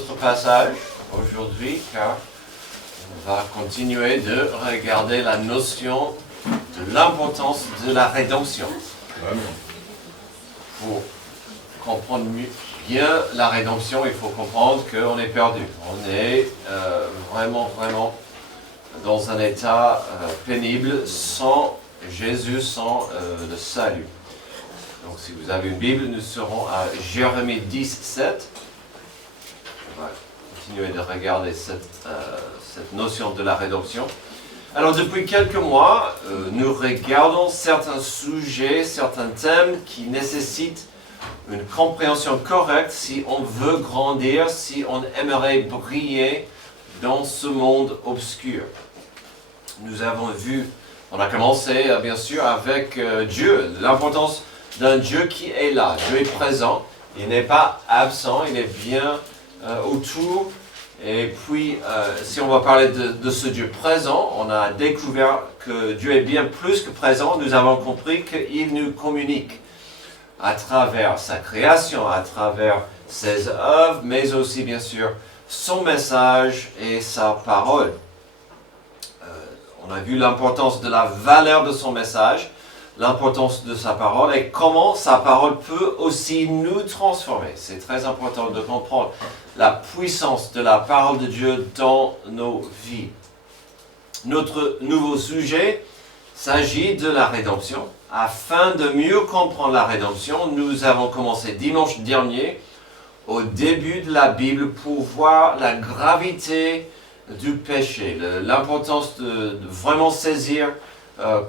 notre passage aujourd'hui car on va continuer de regarder la notion de l'importance de la rédemption. Pour comprendre bien la rédemption, il faut comprendre qu'on est perdu. On est vraiment dans un état pénible sans Jésus, sans le salut. Donc si vous avez une Bible, nous serons à Jérémie 17. On va continuer de regarder cette notion de la rédemption. Alors depuis quelques mois, nous regardons certains sujets, certains thèmes qui nécessitent une compréhension correcte si on veut grandir, si on aimerait briller dans ce monde obscur. Nous avons vu, on a commencé bien sûr avec Dieu, l'importance d'un Dieu qui est là. Dieu est présent, il n'est pas absent, il est bien autour. Et puis, si on va parler de ce Dieu présent, on a découvert que Dieu est bien plus que présent. Nous avons compris qu'il nous communique à travers sa création, à travers ses œuvres, mais aussi, bien sûr, son message et sa parole. On a vu l'importance de la valeur de son message, l'importance de sa parole et comment sa parole peut aussi nous transformer. C'est très important de comprendre la puissance de la parole de Dieu dans nos vies. Notre nouveau sujet s'agit de la rédemption. Afin de mieux comprendre la rédemption, nous avons commencé dimanche dernier au début de la Bible pour voir la gravité du péché, l'importance de vraiment saisir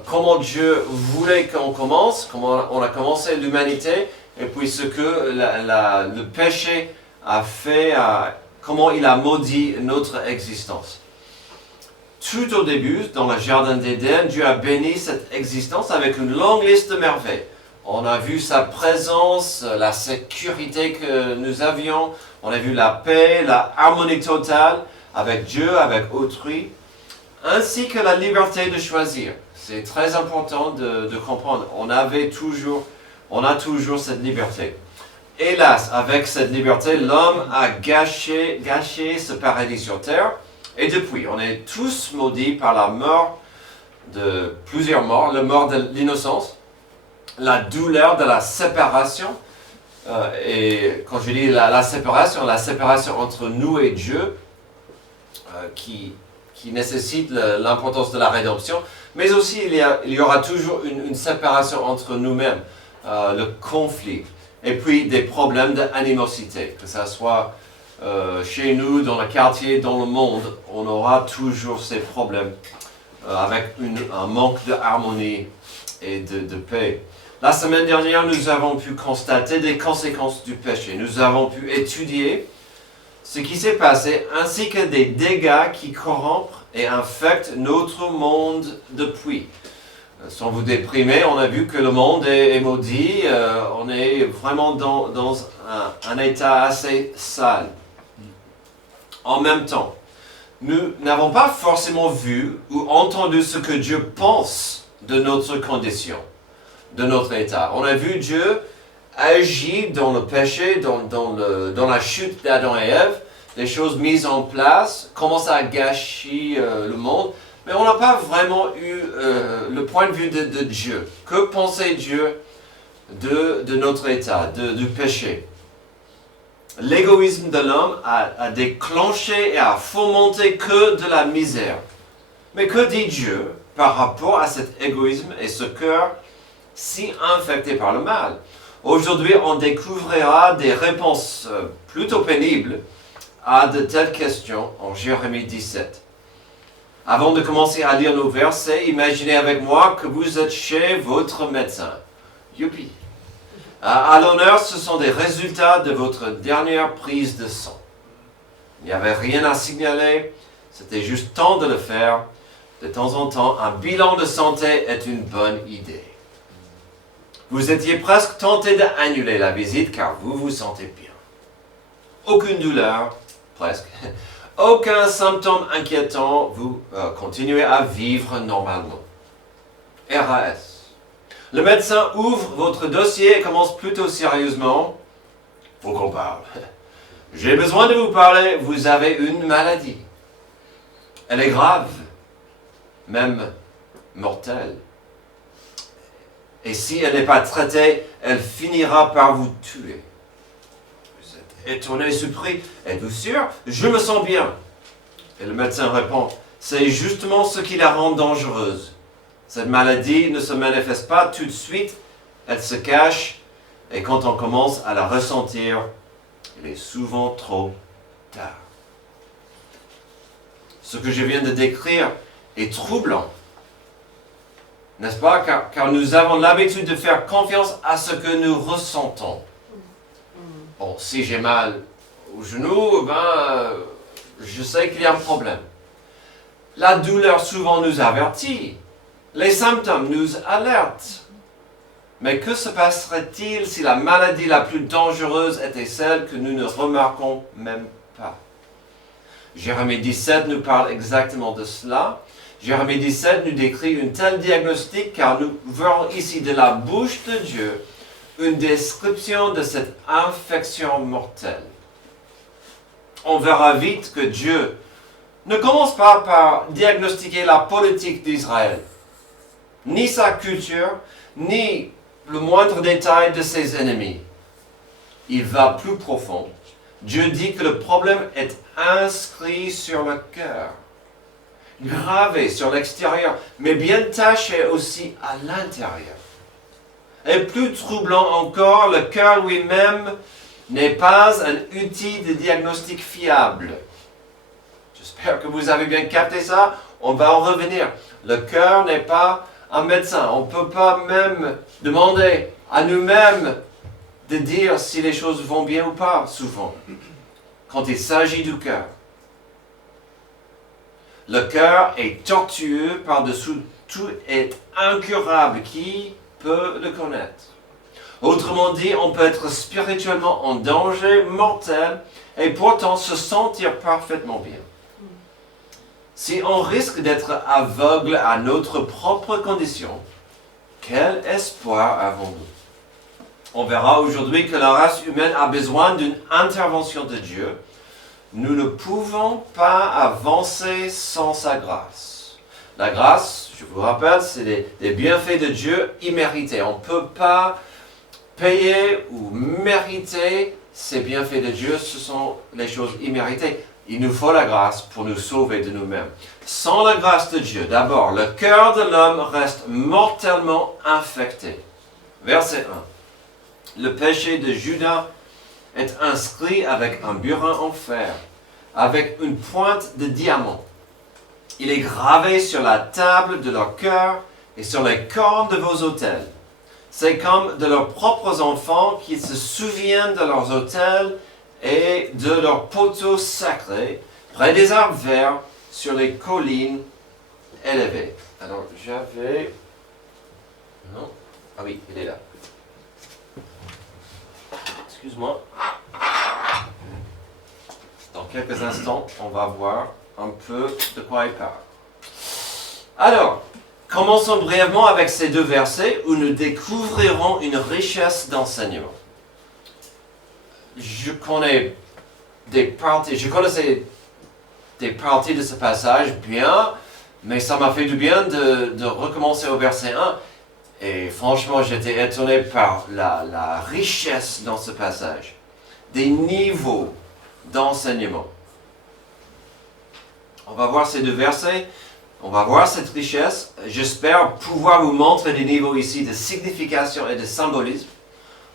comment Dieu voulait qu'on commence, comment on a commencé l'humanité, et puis ce que le péché a fait, comment il a maudit notre existence. Tout au début, dans le jardin d'Éden, Dieu a béni cette existence avec une longue liste de merveilles. On a vu sa présence, la sécurité que nous avions, on a vu la paix, la harmonie totale avec Dieu, avec autrui, ainsi que la liberté de choisir. C'est très important de comprendre. On a toujours cette liberté. Hélas, avec cette liberté, l'homme a gâché ce paradis sur terre. Et depuis, on est tous maudits par la mort de plusieurs morts, la mort de l'innocence, la douleur de la séparation. Et quand je dis la séparation entre nous et Dieu, qui nécessite l'importance de la rédemption, mais aussi il y aura toujours une séparation entre nous-mêmes, le conflit, et puis des problèmes d'animosité, que ce soit chez nous, dans le quartier, dans le monde, on aura toujours ces problèmes avec un manque de harmonie et de paix. La semaine dernière, nous avons pu constater des conséquences du péché. Nous avons pu étudier ce qui s'est passé, ainsi que des dégâts qui corrompent et infectent notre monde depuis. Sans vous déprimer, on a vu que le monde est maudit, on est vraiment dans un état assez sale. En même temps, nous n'avons pas forcément vu ou entendu ce que Dieu pense de notre condition, de notre état. On a vu Dieu agit dans le péché, dans la chute d'Adam et Ève, des choses mises en place, commence à gâcher le monde, mais on n'a pas vraiment eu le point de vue de Dieu. Que pensait Dieu de notre état, du péché? L'égoïsme de l'homme a déclenché et a fomenté que de la misère. Mais que dit Dieu par rapport à cet égoïsme et ce cœur si infecté par le mal? Aujourd'hui, on découvrira des réponses plutôt pénibles à de telles questions en Jérémie 17. Avant de commencer à lire nos versets, imaginez avec moi que vous êtes chez votre médecin. Youpi! À l'honneur, ce sont des résultats de votre dernière prise de sang. Il n'y avait rien à signaler, c'était juste temps de le faire. De temps en temps, un bilan de santé est une bonne idée. Vous étiez presque tenté d'annuler la visite car vous vous sentez bien. Aucune douleur, presque. Aucun symptôme inquiétant, vous continuez à vivre normalement. RAS. Le médecin ouvre votre dossier et commence plutôt sérieusement. Faut qu'on parle. J'ai besoin de vous parler, vous avez une maladie. Elle est grave, même mortelle. Et si elle n'est pas traitée, elle finira par vous tuer. Vous êtes étonné, surpris. Êtes-vous sûr? Je me sens bien. Et le médecin répond, c'est justement ce qui la rend dangereuse. Cette maladie ne se manifeste pas tout de suite, elle se cache, et quand on commence à la ressentir, il est souvent trop tard. Ce que je viens de décrire est troublant, n'est-ce pas? Car nous avons l'habitude de faire confiance à ce que nous ressentons. Bon, si j'ai mal au genou, je sais qu'il y a un problème. La douleur souvent nous avertit. Les symptômes nous alertent. Mais que se passerait-il si la maladie la plus dangereuse était celle que nous ne remarquons même pas? Jérémie 17 nous parle exactement de cela. Jérémie 17 nous décrit un tel diagnostic car nous verrons ici de la bouche de Dieu une description de cette infection mortelle. On verra vite que Dieu ne commence pas par diagnostiquer la politique d'Israël, ni sa culture, ni le moindre détail de ses ennemis. Il va plus profond. Dieu dit que le problème est inscrit sur le cœur, gravé sur l'extérieur, mais bien taché aussi à l'intérieur. Et plus troublant encore, le cœur lui-même n'est pas un outil de diagnostic fiable. J'espère que vous avez bien capté ça. On va en revenir. Le cœur n'est pas un médecin. On ne peut pas même demander à nous-mêmes de dire si les choses vont bien ou pas, souvent, quand il s'agit du cœur. Le cœur est tortueux par-dessous tout, est incurable. Qui peut le connaître? Autrement dit, on peut être spirituellement en danger mortel et pourtant se sentir parfaitement bien. Si on risque d'être aveugle à notre propre condition, quel espoir avons-nous? On verra aujourd'hui que la race humaine a besoin d'une intervention de Dieu. Nous ne pouvons pas avancer sans sa grâce. La grâce, je vous rappelle, c'est des bienfaits de Dieu immérités. On ne peut pas payer ou mériter ces bienfaits de Dieu. Ce sont les choses imméritées. Il nous faut la grâce pour nous sauver de nous-mêmes. Sans la grâce de Dieu, d'abord, le cœur de l'homme reste mortellement infecté. Verset 1. Le péché de Judas est inscrit avec un burin en fer, avec une pointe de diamant. Il est gravé sur la table de leur cœur et sur les cornes de vos autels. C'est comme de leurs propres enfants qui se souviennent de leurs autels et de leurs poteaux sacrés, près des arbres verts, sur les collines élevées. Alors, j'avais... Non? Ah oui, il est là. Excuse-moi. Dans quelques instants, on va voir un peu de quoi il parle. Alors, commençons brièvement avec ces deux versets où nous découvrirons une richesse d'enseignement. Je connaissais des parties de ce passage bien, mais ça m'a fait du bien de recommencer au verset 1. Et franchement, j'étais étonné par la richesse dans ce passage, des niveaux d'enseignement. On va voir ces deux versets, on va voir cette richesse. J'espère pouvoir vous montrer des niveaux ici de signification et de symbolisme.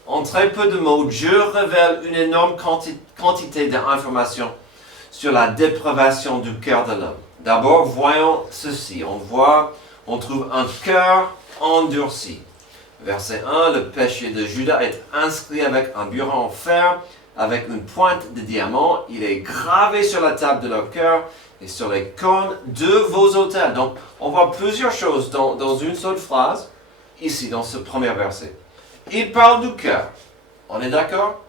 En très peu de mots, Dieu révèle une énorme quantité d'informations sur la dépravation du cœur de l'homme. D'abord, voyons ceci. On trouve un cœur endurci. Verset 1, le péché de Judas est inscrit avec un burin en fer, avec une pointe de diamant. Il est gravé sur la table de leur cœur et sur les cornes de vos autels. Donc, on voit plusieurs choses dans une seule phrase, ici, dans ce premier verset. Il parle du cœur. On est d'accord?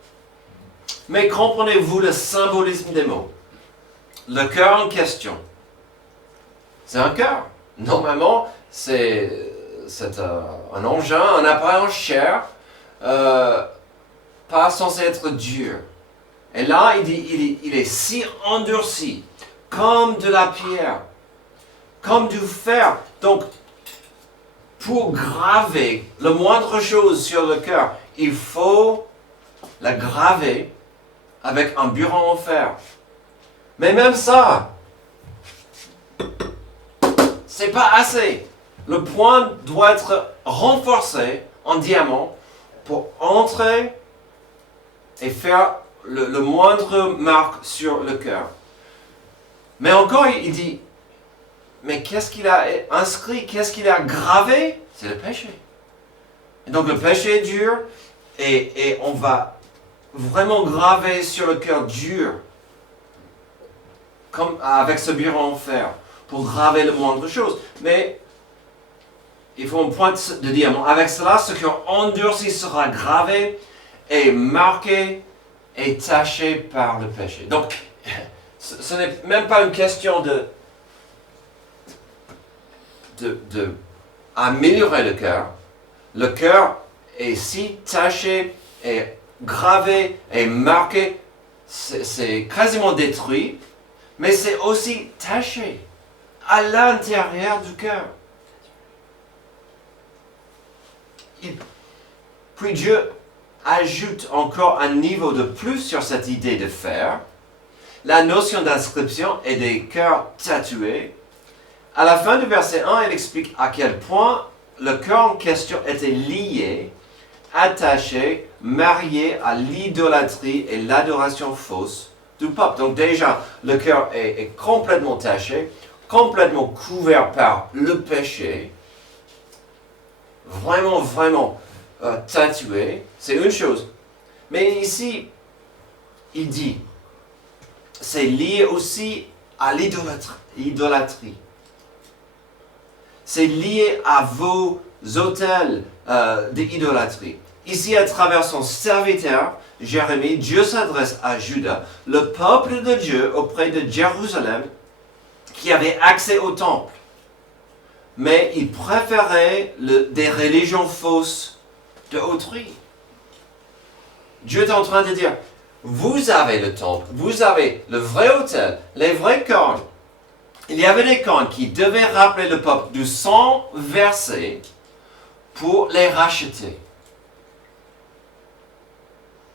Mais comprenez-vous le symbolisme des mots? Le cœur en question, c'est un cœur. Normalement, c'est un engin, un appareil en chair, pas censé être dur. Et là, il dit, il est si endurci, comme de la pierre, comme du fer. Donc, pour graver la moindre chose sur le cœur, il faut la graver avec un bureau en fer. Mais même ça, c'est pas assez. Le point doit être renforcé en diamant pour entrer et faire le moindre marque sur le cœur. Mais encore, il dit, mais qu'est-ce qu'il a inscrit, qu'est-ce qu'il a gravé? C'est le péché. Et donc le péché est dur et on va vraiment graver sur le cœur dur, comme avec ce bureau en fer, pour graver le moindre chose. Mais il faut une pointe de diamant. Avec cela, ce cœur endurci sera gravé et marqué et taché par le péché. Donc, ce n'est même pas une question de améliorer le cœur. Le cœur est si taché et gravé et marqué, c'est quasiment détruit, mais c'est aussi taché à l'intérieur du cœur. Puis Dieu ajoute encore un niveau de plus sur cette idée de fer, la notion d'inscription et des cœurs tatoués. À la fin du verset 1, il explique à quel point le cœur en question était lié, attaché, marié à l'idolâtrie et l'adoration fausse du peuple. Donc déjà, le cœur est complètement taché, complètement couvert par le péché, vraiment tatoué, c'est une chose. Mais ici, il dit, c'est lié aussi à l'idolâtrie. C'est lié à vos autels d'idolâtrie. Ici, à travers son serviteur, Jérémie, Dieu s'adresse à Juda, le peuple de Dieu auprès de Jérusalem, qui avait accès au temple. Mais il préférait des religions fausses d'autrui. Dieu est en train de dire, vous avez le temple, vous avez le vrai autel, les vraies cornes. Il y avait des cornes qui devaient rappeler le peuple du sang versé pour les racheter.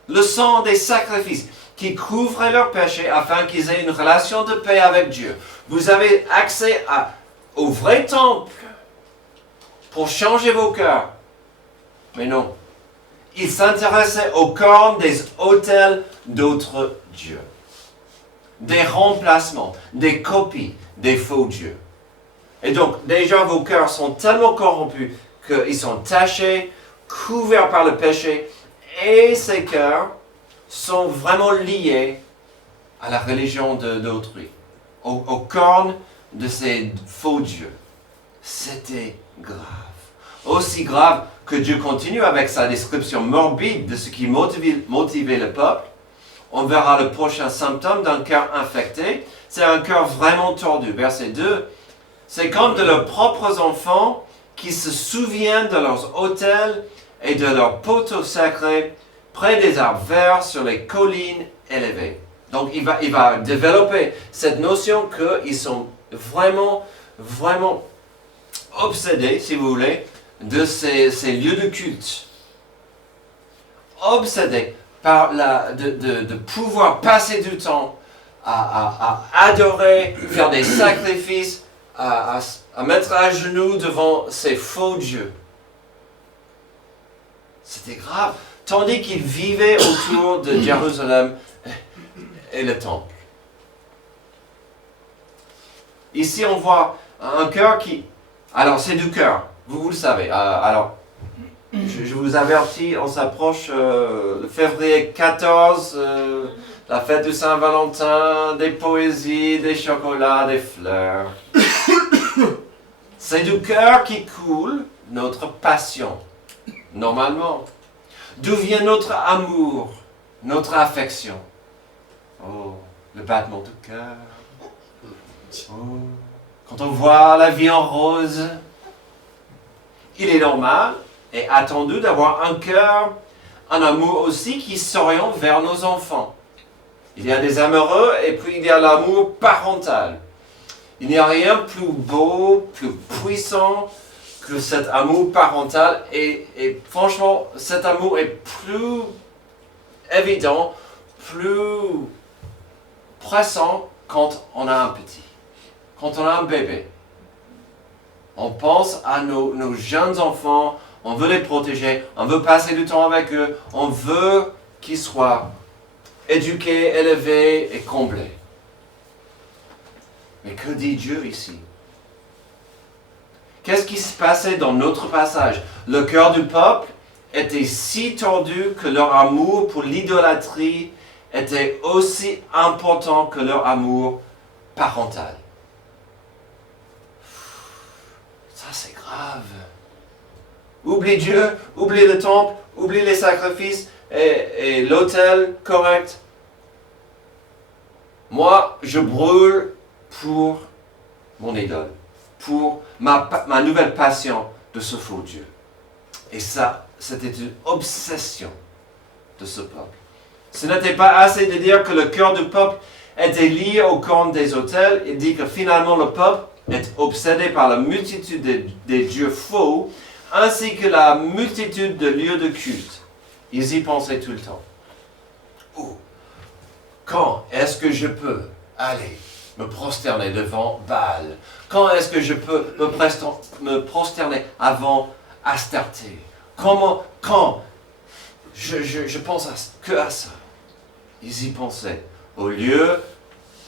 Le sang des sacrifices qui couvraient leurs péchés afin qu'ils aient une relation de paix avec Dieu. Vous avez accès au vrai temple pour changer vos cœurs. Mais non. Il s'intéressait aux cornes des autels d'autres dieux. Des remplacements, des copies, des faux dieux. Et donc, déjà, vos cœurs sont tellement corrompus qu'ils sont tachés, couverts par le péché, et ces cœurs sont vraiment liés à la religion d'autrui, aux cornes de ces faux dieux. C'était grave. Aussi grave que Dieu continue avec sa description morbide de ce qui motivait le peuple. On verra le prochain symptôme d'un cœur infecté. C'est un cœur vraiment tordu. Verset 2. C'est comme de leurs propres enfants qui se souviennent de leurs autels et de leurs poteaux sacrés près des arbres verts sur les collines élevées. Donc il va développer cette notion qu'ils sont vraiment obsédés, si vous voulez, de ces lieux de culte. Obsédés par de pouvoir passer du temps à adorer, faire des sacrifices, à mettre à genoux devant ces faux dieux. C'était grave. Tandis qu'ils vivaient autour de Jérusalem et le temple. Ici, on voit un cœur qui... Alors, c'est du cœur, vous le savez. Alors, je vous avertis, on s'approche le février 14, la fête du Saint-Valentin, des poésies, des chocolats, des fleurs. C'est du cœur qui coule notre passion, normalement. D'où vient notre amour, notre affection? Oh, le battement du cœur. Oh, quand on voit la vie en rose, il est normal et attendu d'avoir un cœur, un amour aussi qui s'oriente vers nos enfants. Il y a des amoureux et puis il y a l'amour parental. Il n'y a rien plus beau, plus puissant que cet amour parental. Et franchement, cet amour est plus évident, plus pressant quand on a un petit, quand on a un bébé. On pense à nos jeunes enfants, on veut les protéger, on veut passer du temps avec eux, on veut qu'ils soient éduqués, élevés et comblés. Mais que dit Dieu ici? Qu'est-ce qui se passait dans notre passage? Le cœur du peuple était si tordu que leur amour pour l'idolâtrie était aussi important que leur amour parental. Ça, c'est grave. Oublie Dieu, oublie le temple, oublie les sacrifices et l'autel correct. Moi, je brûle pour mon idole, pour ma nouvelle passion de ce faux Dieu. Et ça, c'était une obsession de ce peuple. Ce n'était pas assez de dire que le cœur du peuple était lié au camp des autels. Il dit que finalement le peuple est obsédé par la multitude des dieux faux, ainsi que la multitude de lieux de culte. Ils y pensaient tout le temps. Oh, quand est-ce que je peux aller me prosterner devant Baal? Quand est-ce que je peux me prosterner avant Astarté? Quand je pense que à ça. Ils y pensaient, au lieu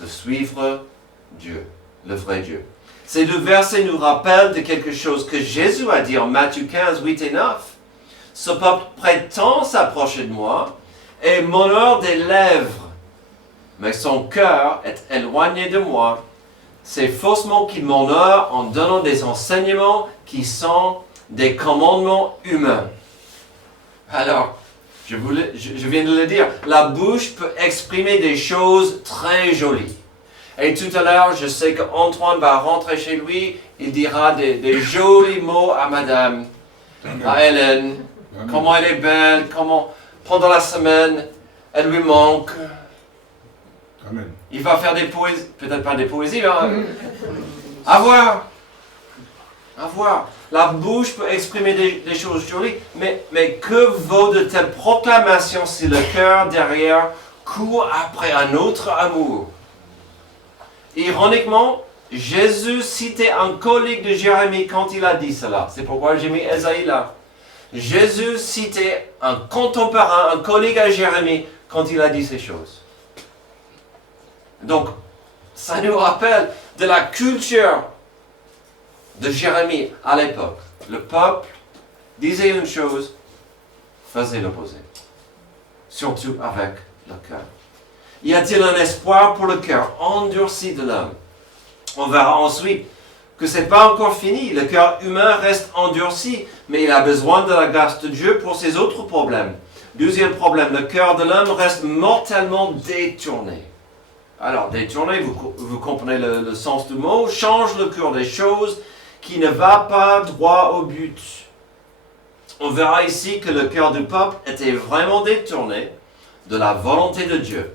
de suivre Dieu, le vrai Dieu. Ces deux versets nous rappellent de quelque chose que Jésus a dit en Matthieu 15, 8 et 9. Ce peuple prétend s'approcher de moi et m'honore des lèvres, mais son cœur est éloigné de moi. C'est faussement qu'il m'honore en donnant des enseignements qui sont des commandements humains. Alors, je viens de le dire, la bouche peut exprimer des choses très jolies. Et tout à l'heure, je sais qu'Antoine va rentrer chez lui, il dira des jolis mots à madame, à Hélène, comment elle est belle, comment pendant la semaine, elle lui manque. Amen. Il va faire des poésies, peut-être pas des poésies, mais à voir. À voir. La bouche peut exprimer des choses jolies, mais que vaut de telles proclamations si le cœur derrière court après un autre amour? Ironiquement, Jésus citait un collègue de Jérémie quand il a dit cela. C'est pourquoi j'ai mis Ésaïe là. Jésus citait un contemporain, un collègue à Jérémie quand il a dit ces choses. Donc, ça nous rappelle de la culture de Jérémie à l'époque. Le peuple disait une chose, faisait l'opposé. Surtout avec le cœur. Y a-t-il un espoir pour le cœur endurci de l'homme? On verra ensuite que ce n'est pas encore fini. Le cœur humain reste endurci, mais il a besoin de la grâce de Dieu pour ses autres problèmes. Deuxième problème, le cœur de l'homme reste mortellement détourné. Alors, détourné, vous comprenez le sens du mot, change le cours des choses, qui ne va pas droit au but. On verra ici que le cœur du peuple était vraiment détourné de la volonté de Dieu.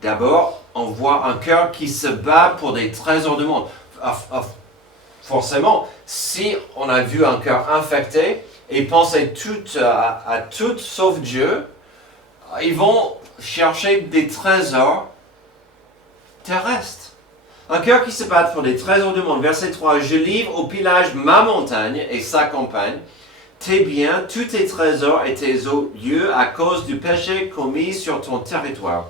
D'abord, on voit un cœur qui se bat pour des trésors du monde. Forcément, si on a vu un cœur infecté et pensait à tout sauf Dieu, ils vont chercher des trésors terrestres. Un cœur qui se bat pour des trésors du monde. Verset 3. Je livre au pillage ma montagne et sa campagne, tes biens, tous tes trésors et tes lieux à cause du péché commis sur ton territoire.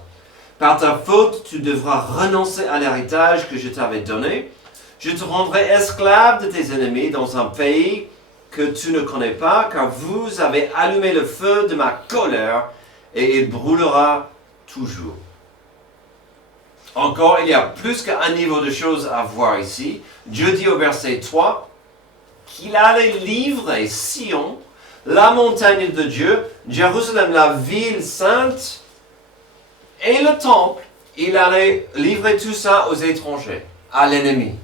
Par ta faute, tu devras renoncer à l'héritage que je t'avais donné. Je te rendrai esclave de tes ennemis dans un pays que tu ne connais pas, car vous avez allumé le feu de ma colère et il brûlera toujours. Encore, il y a plus qu'un niveau de choses à voir ici. Dieu dit au verset 3 qu'il allait livrer Sion, la montagne de Dieu, Jérusalem, la ville sainte, et le temple. Il allait livrer tout ça aux étrangers, à l'ennemi.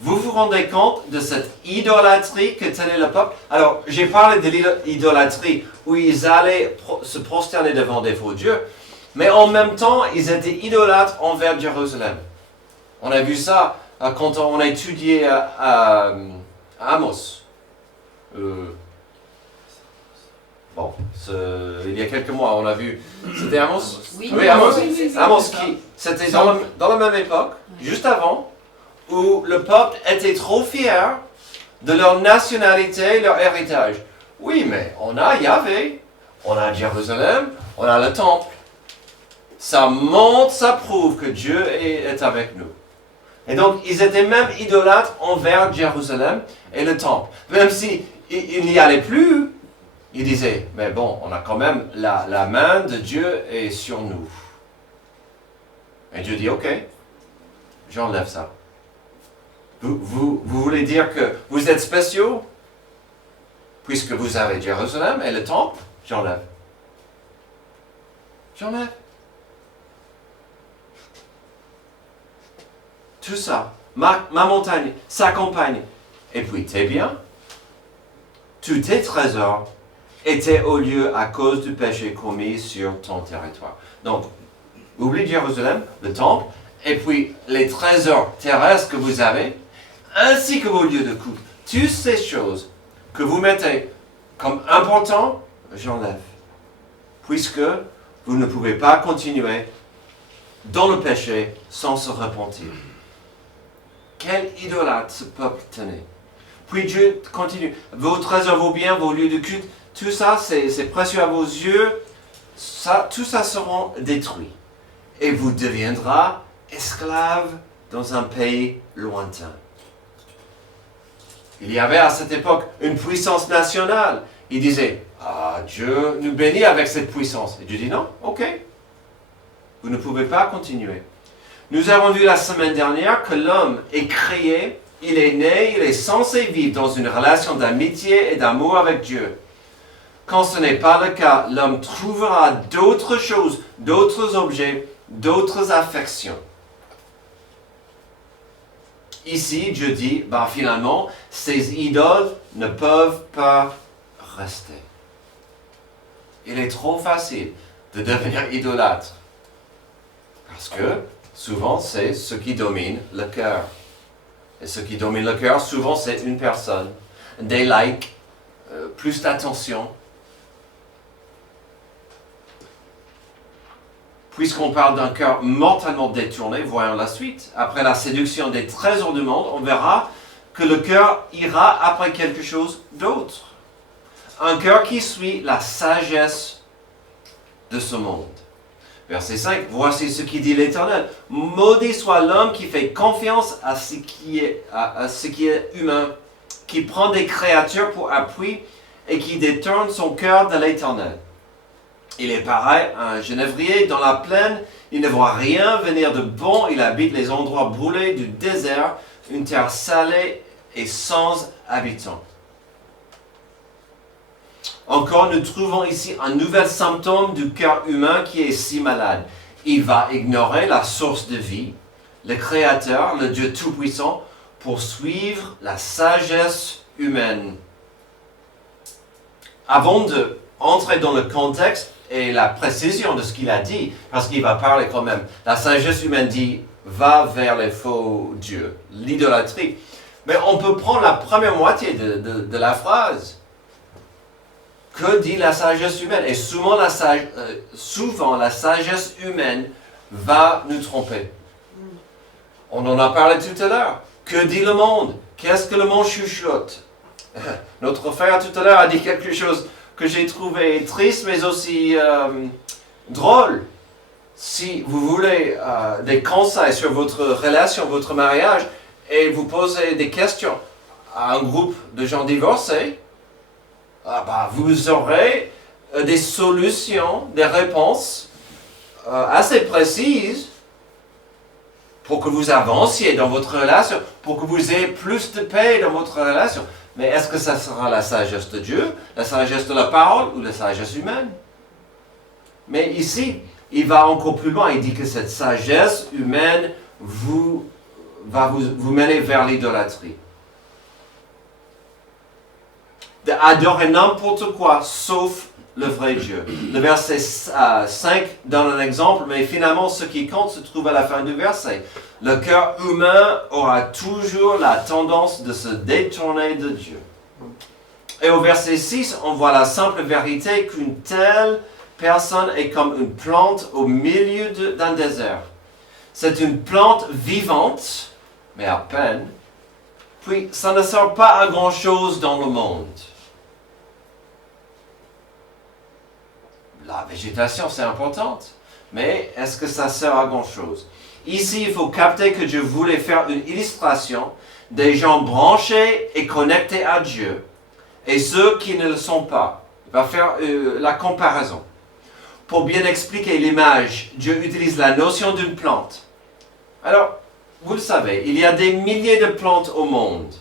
Vous vous rendez compte de cette idolâtrie que tenait le peuple? Alors, j'ai parlé de l'idolâtrie où ils allaient se prosterner devant des faux dieux. Mais en même temps, ils étaient idolâtres envers Jérusalem. On a vu ça quand on a étudié à Amos. Il y a quelques mois, on a vu. C'était Amos? Oui, Amos. Amos qui, c'était dans la même époque, juste avant, où le peuple était trop fier de leur nationalité, leur héritage. Oui, mais on a Yahvé, on a Jérusalem, on a le temple. Ça montre, ça prouve que Dieu est avec nous. Et donc, ils étaient même idolâtres envers Jérusalem et le temple. Même si ils n'y allaient plus, ils disaient, mais bon, on a quand même la main de Dieu est sur nous. Et Dieu dit, ok, j'enlève ça. Vous voulez dire que vous êtes spéciaux? Puisque vous avez Jérusalem et le temple, j'enlève. J'enlève. Tout ça, ma montagne, sa campagne, et puis tes biens, tous tes trésors étaient au lieu à cause du péché commis sur ton territoire. Donc, oublie Jérusalem, le temple, et puis les trésors terrestres que vous avez, ainsi que vos lieux de culte. Toutes ces choses que vous mettez comme importantes, j'enlève. Puisque vous ne pouvez pas continuer dans le péché sans se repentir. Quel idolâtre ce peuple tenait. Puis Dieu continue. Vos trésors, vos biens, vos lieux de culte, tout ça, c'est précieux à vos yeux. Tout ça sera détruit. Et vous deviendrez esclaves dans un pays lointain. Il y avait à cette époque une puissance nationale. Il disait, Dieu nous bénit avec cette puissance. Et Dieu dit, non, ok. Vous ne pouvez pas continuer. Nous avons vu la semaine dernière que l'homme est créé, il est né, il est censé vivre dans une relation d'amitié et d'amour avec Dieu. Quand ce n'est pas le cas, l'homme trouvera d'autres choses, d'autres objets, d'autres affections. Ici, Dieu dit, finalement, ces idoles ne peuvent pas rester. Il est trop facile de devenir idolâtre. Parce que, souvent, c'est ce qui domine le cœur. Et ce qui domine le cœur, souvent, c'est une personne, des likes, plus d'attention. Puisqu'on parle d'un cœur mortellement détourné, voyons la suite. Après la séduction des trésors du monde, on verra que le cœur ira après quelque chose d'autre. Un cœur qui suit la sagesse de ce monde. Verset 5, voici ce qui dit l'Éternel. Maudit soit l'homme qui fait confiance à ce qui est humain, qui prend des créatures pour appui et qui détourne son cœur de l'Éternel. Il est pareil à un genévrier dans la plaine, il ne voit rien venir de bon, il habite les endroits brûlés du désert, une terre salée et sans habitants. Encore, nous trouvons ici un nouvel symptôme du cœur humain qui est si malade. Il va ignorer la source de vie, le Créateur, le Dieu Tout-Puissant, pour suivre la sagesse humaine. Avant d'entrer dans le contexte et la précision de ce qu'il a dit, parce qu'il va parler quand même, la sagesse humaine dit, va vers les faux dieux, l'idolâtrie. Mais on peut prendre la première moitié de la phrase. Que dit la sagesse humaine? Et souvent la sagesse humaine va nous tromper. On en a parlé tout à l'heure. Que dit le monde? Qu'est-ce que le monde chuchote? Notre frère tout à l'heure a dit quelque chose que j'ai trouvé triste, mais aussi drôle. Si vous voulez des conseils sur votre relation, votre mariage, et vous posez des questions à un groupe de gens divorcés, vous aurez des solutions, des réponses assez précises pour que vous avanciez dans votre relation, pour que vous ayez plus de paix dans votre relation. Mais est-ce que ça sera la sagesse de Dieu, la sagesse de la parole ou la sagesse humaine? Mais ici, il va encore plus loin. Il dit que cette sagesse humaine va vous mener vers l'idolâtrie. D'adorer n'importe quoi sauf le vrai Dieu. Le verset 5 donne un exemple, mais finalement, ce qui compte se trouve à la fin du verset. Le cœur humain aura toujours la tendance de se détourner de Dieu. Et au verset 6, on voit la simple vérité qu'une telle personne est comme une plante au milieu d'un désert. C'est une plante vivante, mais à peine. Puis, ça ne sert pas à grand-chose dans le monde. La végétation, c'est importante, mais est-ce que ça sert à grand-chose? Ici, il faut capter que Dieu voulait faire une illustration des gens branchés et connectés à Dieu et ceux qui ne le sont pas. Il va faire la comparaison. Pour bien expliquer l'image, Dieu utilise la notion d'une plante. Alors, vous le savez, il y a des milliers de plantes au monde.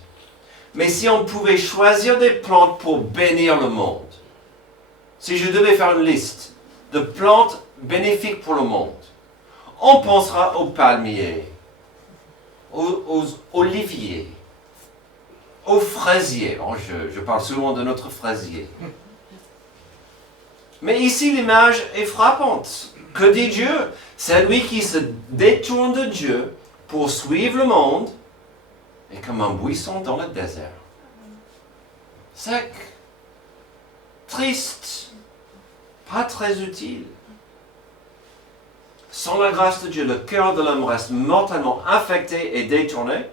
Mais si on pouvait choisir des plantes pour bénir le monde, si je devais faire une liste de plantes bénéfiques pour le monde, on pensera aux palmiers, aux oliviers, aux fraisiers. Bon, je parle souvent de notre fraisier. Mais ici, l'image est frappante. Que dit Dieu? C'est lui qui se détourne de Dieu pour suivre le monde et comme un buisson dans le désert. Sec, triste, pas très utile. Sans la grâce de Dieu, le cœur de l'homme reste mortellement infecté et détourné.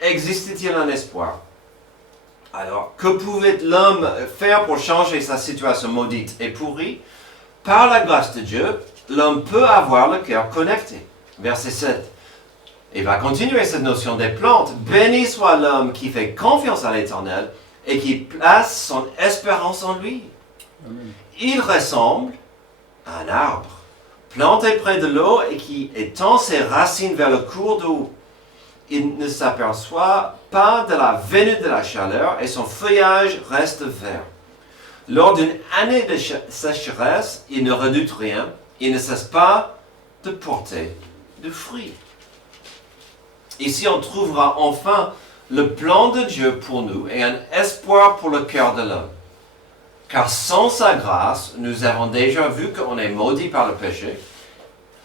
Existe-t-il un espoir? Alors, que pouvait l'homme faire pour changer sa situation maudite et pourrie? Par la grâce de Dieu, l'homme peut avoir le cœur connecté. Verset 7. Il va continuer cette notion des plantes. Béni soit l'homme qui fait confiance à l'Éternel et qui place son espérance en lui. Amen. Il ressemble à un arbre planté près de l'eau et qui étend ses racines vers le cours d'eau. Il ne s'aperçoit pas de la venue de la chaleur et son feuillage reste vert. Lors d'une année de sécheresse, il ne redoute rien. Il ne cesse pas de porter de fruits. Ici, on trouvera enfin le plan de Dieu pour nous et un espoir pour le cœur de l'homme. Car sans sa grâce, nous avons déjà vu qu'on est maudit par le péché.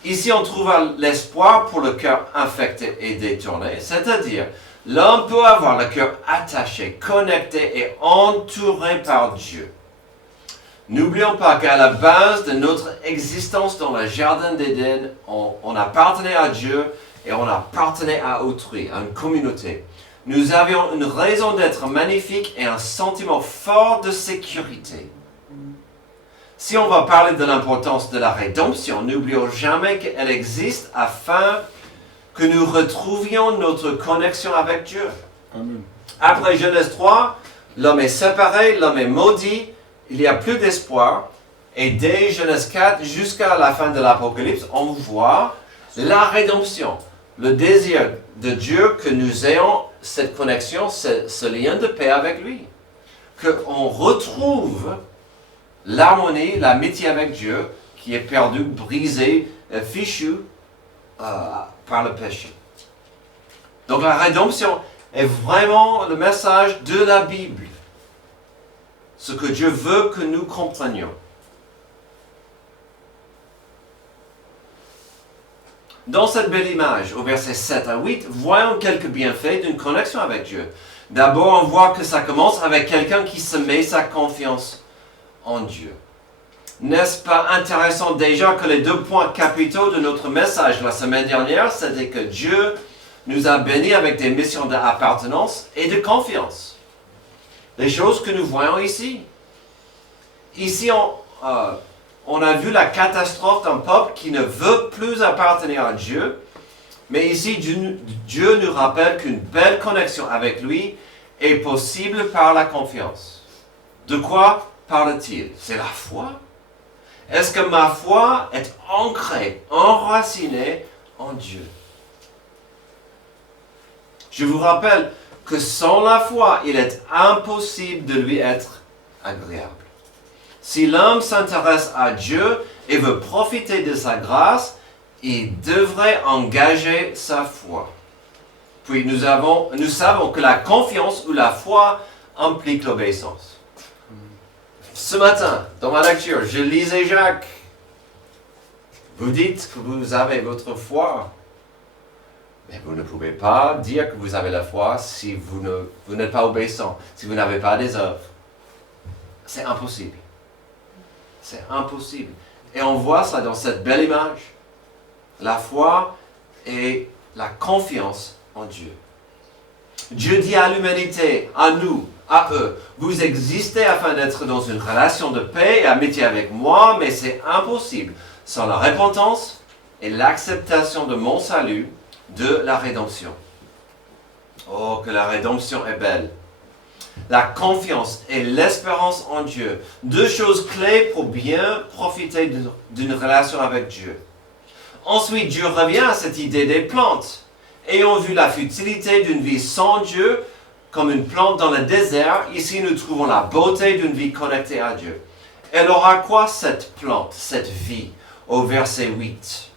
Ici, on trouvera l'espoir pour le cœur infecté et détourné, c'est-à-dire l'homme peut avoir le cœur attaché, connecté et entouré par Dieu. N'oublions pas qu'à la base de notre existence dans le jardin d'Éden, on appartenait à Dieu et on appartenait à autrui, à une communauté. Nous avions une raison d'être magnifique et un sentiment fort de sécurité. Si on va parler de l'importance de la rédemption, n'oublions jamais qu'elle existe afin que nous retrouvions notre connexion avec Dieu. Amen. Après Genèse 3, l'homme est séparé, l'homme est maudit, il n'y a plus d'espoir. Et dès Genèse 4 jusqu'à la fin de l'Apocalypse, on voit la rédemption, le désir de Dieu que nous ayons cette connexion, ce lien de paix avec lui. Qu'on retrouve l'harmonie, l'amitié avec Dieu qui est perdue, brisée, fichue par le péché. Donc la rédemption est vraiment le message de la Bible. Ce que Dieu veut que nous comprenions. Dans cette belle image, au verset 7 à 8, voyons quelques bienfaits d'une connexion avec Dieu. D'abord, on voit que ça commence avec quelqu'un qui se met sa confiance en Dieu. N'est-ce pas intéressant déjà que les 2 points capitaux de notre message la semaine dernière, c'était que Dieu nous a bénis avec des missions d'appartenance et de confiance. Les choses que nous voyons ici. Ici, on a vu la catastrophe d'un peuple qui ne veut plus appartenir à Dieu. Mais ici, Dieu nous rappelle qu'une belle connexion avec lui est possible par la confiance. De quoi parle-t-il? C'est la foi. Est-ce que ma foi est ancrée, enracinée en Dieu? Je vous rappelle que sans la foi, il est impossible de lui être agréable. Si l'homme s'intéresse à Dieu et veut profiter de sa grâce, il devrait engager sa foi. Puis nous savons que la confiance ou la foi implique l'obéissance. Ce matin, dans ma lecture, je lisais Jacques. Vous dites que vous avez votre foi, mais vous ne pouvez pas dire que vous avez la foi si vous n'êtes pas obéissant, si vous n'avez pas des œuvres. C'est impossible. C'est impossible. Et on voit ça dans cette belle image. La foi et la confiance en Dieu. Dieu dit à l'humanité, à nous, à eux, vous existez afin d'être dans une relation de paix et amitié avec moi, mais c'est impossible sans la repentance et l'acceptation de mon salut, de la rédemption. Oh, que la rédemption est belle. La confiance et l'espérance en Dieu, deux choses clés pour bien profiter d'une relation avec Dieu. Ensuite, Dieu revient à cette idée des plantes. Ayant vu la futilité d'une vie sans Dieu, comme une plante dans le désert, ici nous trouvons la beauté d'une vie connectée à Dieu. Elle aura quoi cette plante, cette vie, au verset 8?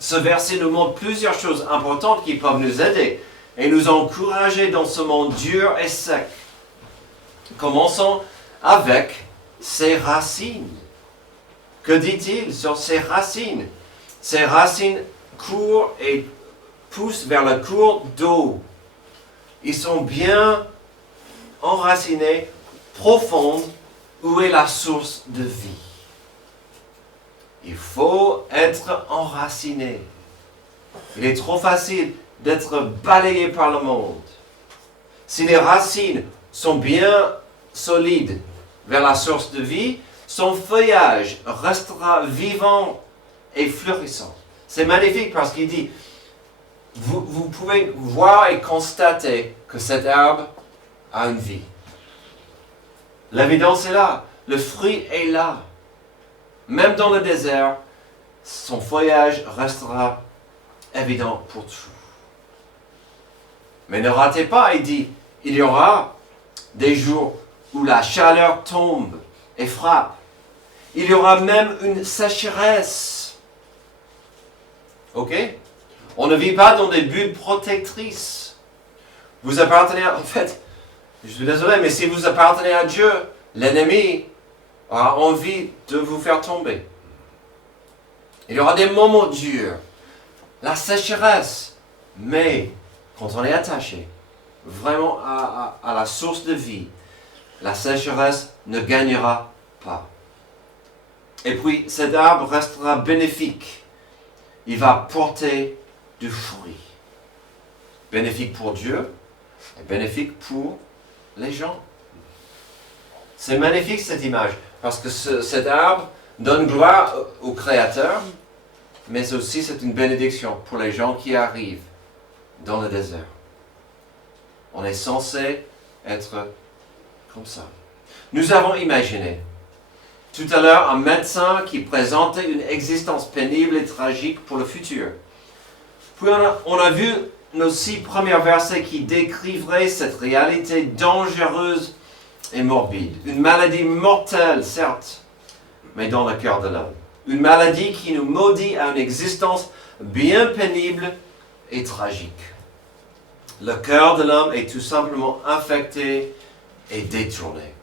Ce verset nous montre plusieurs choses importantes qui peuvent nous aider et nous encourager dans ce monde dur et sec. Commençons avec ses racines. Que dit-il sur ses racines? Ses racines courent et poussent vers le cours d'eau. Ils sont bien enracinés, profondes, où est la source de vie. Il faut être enraciné. Il est trop facile d'être balayé par le monde. Si les racines sont bien solides vers la source de vie, son feuillage restera vivant et fleurissant. C'est magnifique parce qu'il dit, vous pouvez voir et constater que cet arbre a une vie. L'évidence est là, le fruit est là. Même dans le désert, son feuillage restera évident pour tout. Mais ne ratez pas, il dit, il y aura des jours où la chaleur tombe et frappe. Il y aura même une sécheresse. Ok? On ne vit pas dans des bulles protectrices. Vous appartenez en fait, je suis désolé, mais si vous appartenez à Dieu, l'ennemi a envie de vous faire tomber. Il y aura des moments durs, la sécheresse, mais quand on est attaché vraiment à la source de vie, la sécheresse ne gagnera pas. Et puis cet arbre restera bénéfique. Il va porter du fruit. Bénéfique pour Dieu et bénéfique pour les gens. C'est magnifique cette image, parce que cet arbre donne gloire au Créateur, mais aussi c'est une bénédiction pour les gens qui arrivent dans le désert. On est censé être comme ça. Nous avons imaginé tout à l'heure un médecin qui présentait une existence pénible et tragique pour le futur. Puis on a vu nos 6 premiers versets qui décriveraient cette réalité dangereuse et morbide. Une maladie mortelle, certes, mais dans le cœur de l'homme. Une maladie qui nous maudit à une existence bien pénible et tragique. Le cœur de l'homme est tout simplement infecté et détourné.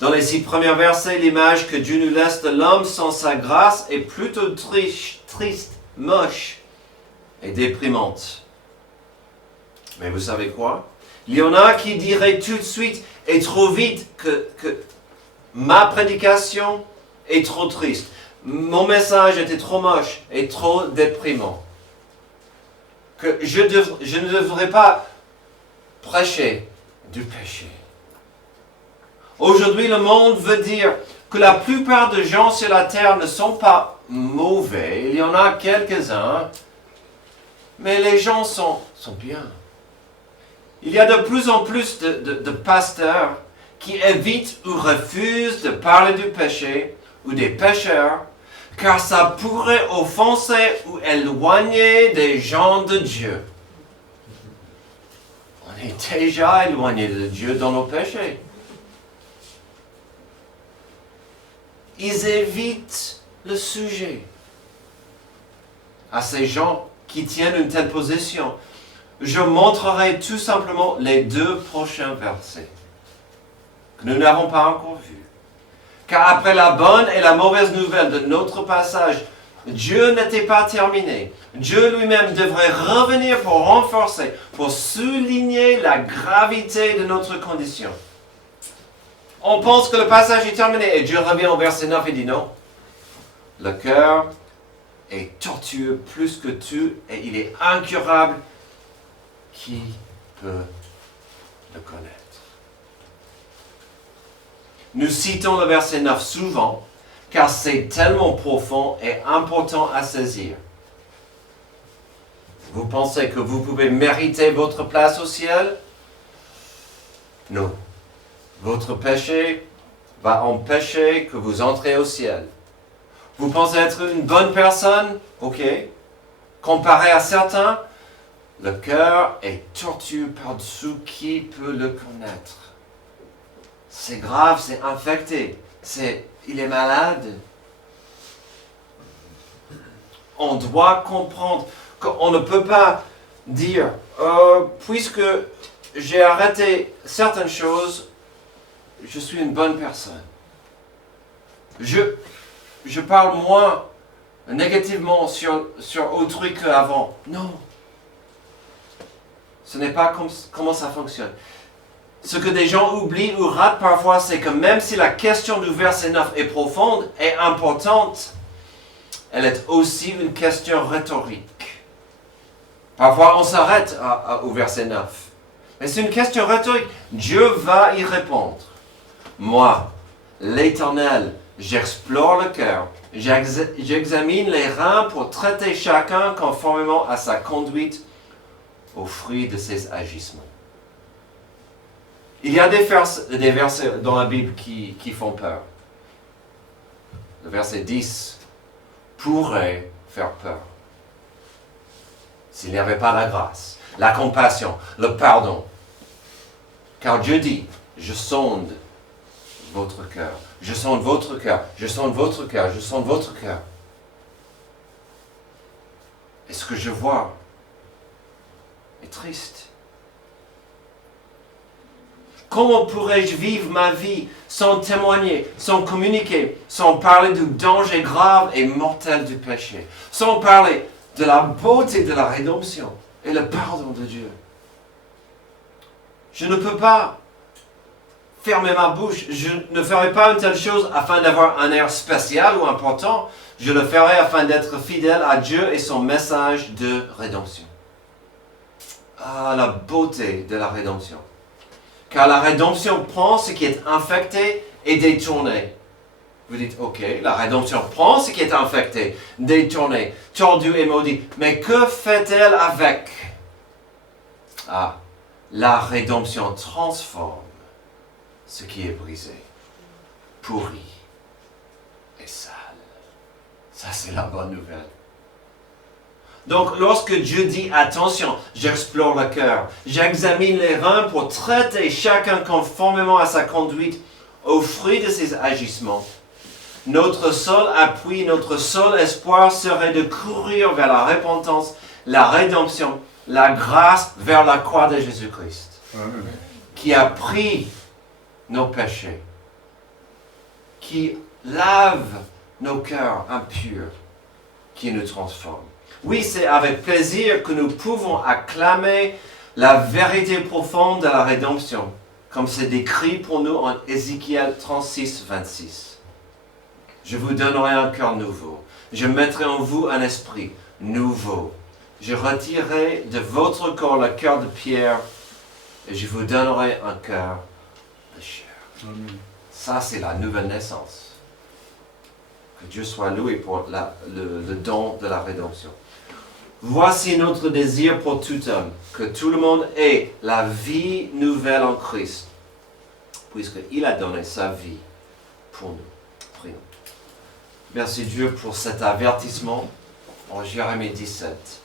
Dans les 6 premiers versets, l'image que Dieu nous laisse de l'homme sans sa grâce est plutôt triste, moche et déprimante. Mais vous savez quoi? Il y en a qui diraient tout de suite et trop vite que ma prédication est trop triste. Mon message était trop moche et trop déprimant. Que je ne devrais pas prêcher du péché. Aujourd'hui, le monde veut dire que la plupart des gens sur la terre ne sont pas mauvais. Il y en a quelques-uns, mais les gens sont bien. Il y a de plus en plus de pasteurs qui évitent ou refusent de parler du péché ou des pécheurs, car ça pourrait offenser ou éloigner des gens de Dieu. On est déjà éloigné de Dieu dans nos péchés. Ils évitent le sujet. À ces gens qui tiennent une telle position, je montrerai tout simplement les 2 prochains versets que nous n'avons pas encore vus. Car après la bonne et la mauvaise nouvelle de notre passage, Dieu n'était pas terminé. Dieu lui-même devrait revenir pour renforcer, pour souligner la gravité de notre condition. On pense que le passage est terminé et Dieu revient au verset 9 et dit non. Le cœur est tortueux plus que tout et il est incurable. Qui peut le connaître? Nous citons le verset 9 souvent car c'est tellement profond et important à saisir. Vous pensez que vous pouvez mériter votre place au ciel? Non. Votre péché va empêcher que vous entrez au ciel. Vous pensez être une bonne personne? Ok. Comparé à certains, le cœur est tortueux par-dessous. Qui peut le connaître? C'est grave, c'est infecté. Il est malade. On doit comprendre qu'on ne peut pas dire, puisque j'ai arrêté certaines choses, je suis une bonne personne. Je parle moins négativement sur autrui qu'avant. Non. Ce n'est pas comment ça fonctionne. Ce que des gens oublient ou ratent parfois, c'est que même si la question du verset 9 est profonde et importante, elle est aussi une question rhétorique. Parfois, on s'arrête au verset 9. Mais c'est une question rhétorique. Dieu va y répondre. Moi, l'Éternel, j'explore le cœur. J'examine les reins pour traiter chacun conformément à sa conduite au fruit de ses agissements. Il y a des versets dans la Bible qui font peur. Le verset 10 pourrait faire peur. S'il n'y avait pas la grâce, la compassion, le pardon. Car Dieu dit, je sonde votre cœur. Je sonde votre cœur. Je sonde votre cœur. Je sonde votre cœur. Et ce que je vois est triste. Comment pourrais-je vivre ma vie sans témoigner, sans communiquer, sans parler du danger grave et mortel du péché, sans parler de la beauté de la rédemption et le pardon de Dieu? Je ne peux pas fermer ma bouche. Je ne ferai pas une telle chose afin d'avoir un air spécial ou important. Je le ferai afin d'être fidèle à Dieu et son message de rédemption. Ah, la beauté de la rédemption. Car la rédemption prend ce qui est infecté et détourné. Vous dites, ok, la rédemption prend ce qui est infecté, détourné, tordu et maudit. Mais que fait-elle avec? Ah, la rédemption transforme ce qui est brisé, pourri et sale. Ça, c'est la bonne nouvelle. Donc, lorsque Dieu dit, attention, j'explore le cœur, j'examine les reins pour traiter chacun conformément à sa conduite au fruit de ses agissements, notre seul appui, notre seul espoir serait de courir vers la repentance, la rédemption, la grâce vers la croix de Jésus-Christ, qui a pris nos péchés, qui lave nos cœurs impurs, qui nous transforme. Oui, c'est avec plaisir que nous pouvons acclamer la vérité profonde de la rédemption, comme c'est décrit pour nous en Ézéchiel 36, 26. Je vous donnerai un cœur nouveau. Je mettrai en vous un esprit nouveau. Je retirerai de votre corps le cœur de pierre et je vous donnerai un cœur de chair. Amen. Ça, c'est la nouvelle naissance. Que Dieu soit loué pour le don de la rédemption. Voici notre désir pour tout homme, que tout le monde ait la vie nouvelle en Christ, puisqu'il a donné sa vie pour nous. Prions. Merci Dieu pour cet avertissement en Jérémie 17,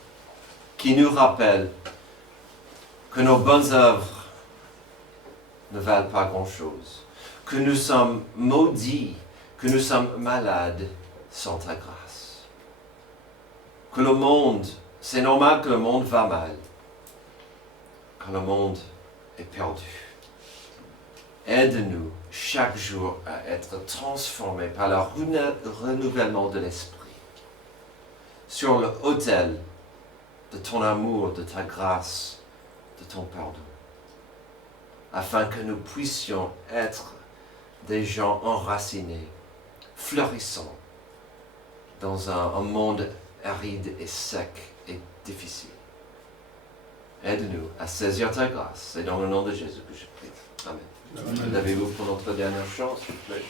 qui nous rappelle que nos bonnes œuvres ne valent pas grand-chose, que nous sommes maudits, que nous sommes malades sans ta grâce. Que le monde, c'est normal que le monde va mal, quand le monde est perdu. Aide-nous chaque jour à être transformés par le renouvellement de l'esprit sur l'autel de ton amour, de ta grâce, de ton pardon, afin que nous puissions être des gens enracinés, fleurissants, dans un monde aride et sec et difficile. Aide-nous à saisir ta grâce. C'est dans le nom de Jésus que je prie. Amen. Amen. L'avez-vous pour notre dernière chance, s'il vous plaît?